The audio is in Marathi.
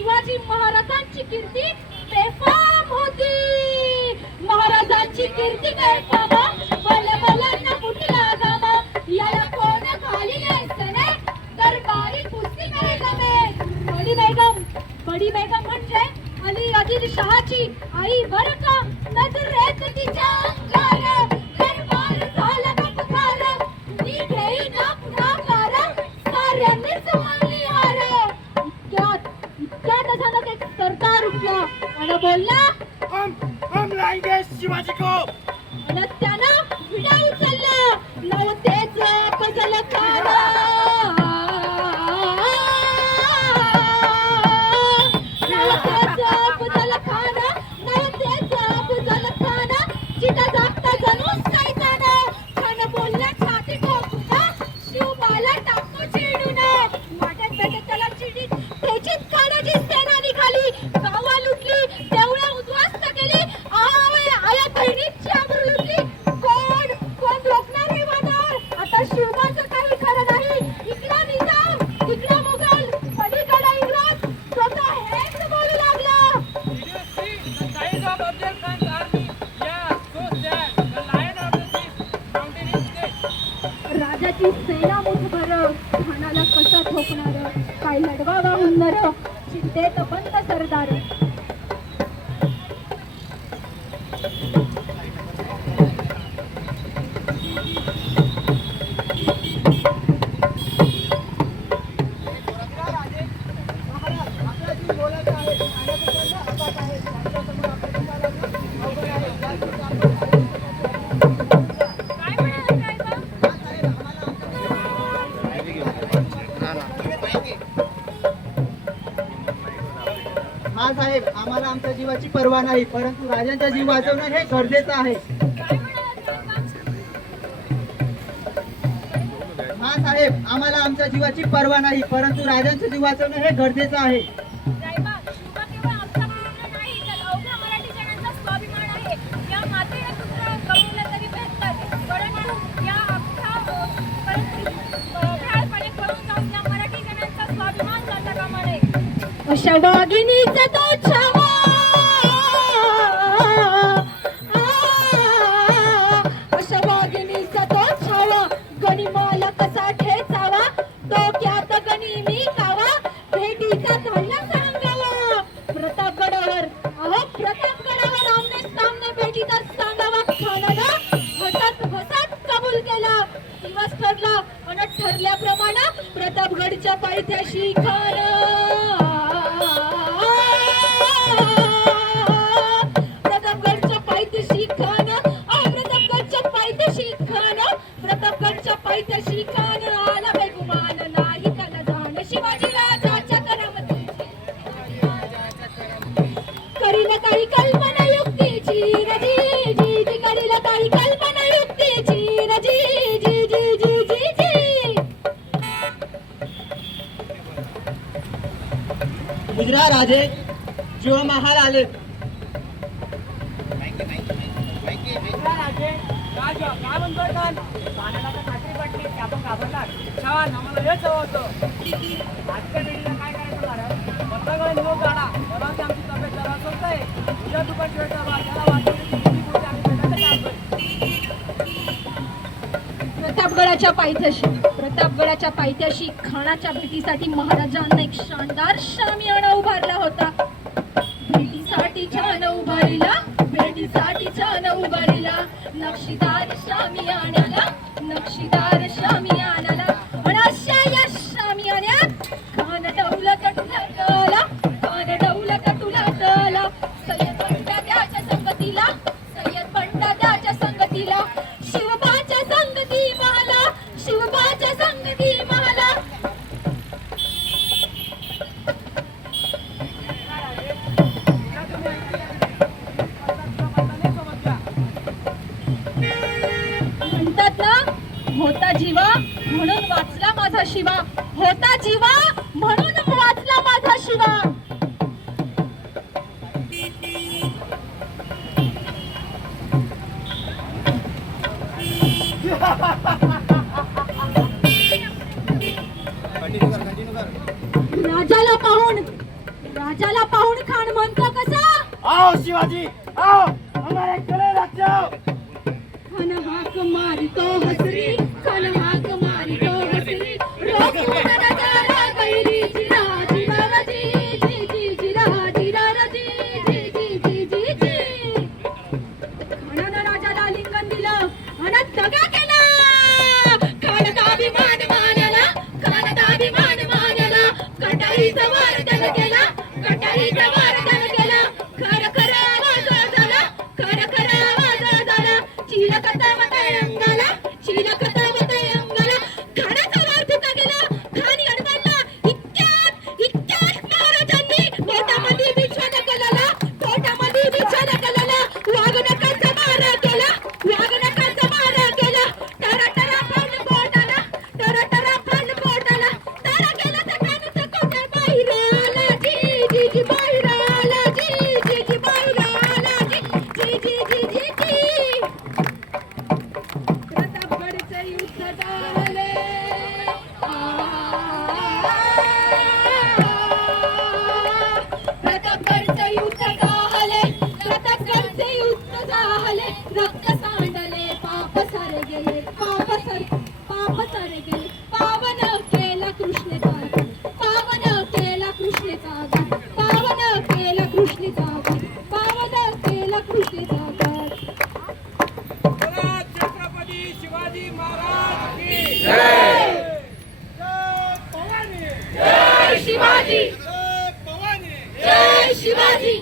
शिवाजी महाराजांची कीर्ती बेफाम होती. महाराजांची कीर्ती बेफाम, बलबलांना फुटला घाम. याला कोण खाली यायचं नाही, दरबारी कुस्ती करायचं. बडी बेगम म्हणजे अली आदिलशहाची आई बरं का. नजरेत तिच्या अंगार दरबार झाला पुकार. मी घेईना पुढाकार, साऱ्यांनीच मानली हार. इतक्यात अचानक एक सरदार उठला आणि बोलला, हम लाएंगे शिवाजी को. आणि त्यानं विडा उचलला. नवतेच पजल खाना, नवतेच पजल खाना, नवतेच पजल खाना. जिता जागता जणू सैताना. खान बोलला छाती ठोकून, शिवबाला टाकतो चिडून. वाटेत भेटत त्याला चिडीत त्याचीच खानाची सेना निघाली. गावा लुटली, देवळा उद्ध्वस्त केली. आया बहिणीची आबरू लुटली. कोण कोण रोखणार हे वादळ. आता शिवबाचं काही खरं नाही. इकडा निजाम, तिकडा मुघल, पलीकडे इंग्रज. स्वतः हेच बोलू लागला. राजाची सेना मुठभर, खानाला कसं ठोकणार. काय लढवावा हुन्नर, चिंतेत बंद सरदार. हा साहेब, आम्हाला आमच्या जीवाची पर्वा नाही, परंतु राजांचा जीव वाचवणं हे गरजेचं आहे. हा साहेब, आम्हाला आमच्या जीवाची पर्वा नाही, परंतु राजांचा जीव वाचवणं हे गरजेचं आहे. अशा वाघिणीचा तो छावा, अशा वाघिणीचा तो छावा. गनिमाला कसा ठेचावा, डोक्यात गणी मी कावा. भेटीचा धाडला सांगावा प्रतापगडावर. प्रतापगडावर आमने सामने भेटीचा सांगावा. खानाला हसत कबूल केला. दिवस ठरला आणि ठरल्याप्रमाणे प्रतापगडच्या पायथ्याशी खान आला बेगुमान. नाही त्याला जाण शिवाजी राजाच्या करामती. करील काही कल्पना युक्तीची रजी जी जी. करील काही कल्पना युक्तीची रजी जी जी जी जी जी. गुजरा राजे, शिव महाल आले. काय म्हणतोय कान? कानाला तर खात्री पडली की आपण घाबरणार. छान, आम्हाला हेच हवं होतं. आजच्या पिढीला काय करायचं महाराज? प्रत्येकाला निरोप काढा. तेव्हा की आमची तब्येत जरा स्वस्त आहे. तुझ्या दुकान ठेवायचा बा, त्याला वाटतं की किती पुढे आम्ही भेटायला चालतोय. प्रतापगडाच्या पायथ्याशी खानाच्या भेटीसाठी महाराजांना एक शानदार शामियाना उभारला होता. भेटीसाठी छान उभारिला, भेटीसाठी छान उभारिला. नक्षीदार शामियानाला, नक्षीदार शामियानाला. आणि अशा या शामियान्यात खान डौलत टुलटला, खान डौलत टुलटला. सय्यद बंडा त्याच्या संगतीला, सय्यद बंडा त्याच्या संगतीला. शिवबाच्या संगती मला, शिवबाच्या संगती मला. म्हणतात ना, होता जीवा म्हणून वाचला माझा शिवा. होता जीवा म्हणून वाचला माझा शिवा. राजाला पाहून राजाला पाहुण खाण म्हणतो कसा आओ शिवाजी आओ हमारे गले लग जाओ खन हाक मारितो हसरी खन हाक मारितो हसरी रोकू नजारा कैरी जिरा जिरा जी जी जी जिरा जिरा जी जी जी जी जी जी खणानं राजाला लिंगन दिलं आणि दगा केला खानचा अभिमान मानला खानचा अभिमान मानला कटारीचा वर्धन केला कटारीचा वर्धन केला खर खर आवाज झाला खर खर आवाज झाला चिलकता मतयंगाला चिलकता मतयंगाला खानाचा वार्धुक गेला खानी अडवला इतक्यात महाराजांनी पोटामध्ये बिछाना केला पोटामध्ये बिछाना केला वाघनकाचा मारा केला वाघनकाचा मारा केला टरा टरा पण पोटाला टरा टरा पण पोटाला तारा केला त्या खानाचा कोटा बाहेर आला जी जी जी बाहेर आला जी जी जी बाहेर आला जी जी जी जी जी जी प्रतापगडचे युद्ध झाले प्रतापगडचे युद्ध झाले प्रतापगडचे युद्ध झाले रक्त सांडले पाप सारे गेले पाप सारे गेले पावन केला कृष्णेचा घाट पावन केला कृष्णेचा घाट पावन केला कृष्णेचा घाट पावन केला कृष्णेचा घाट छत्रपती शिवाजी महाराज की जय भवानी जय शिवाजी जय भवानी जय शिवाजी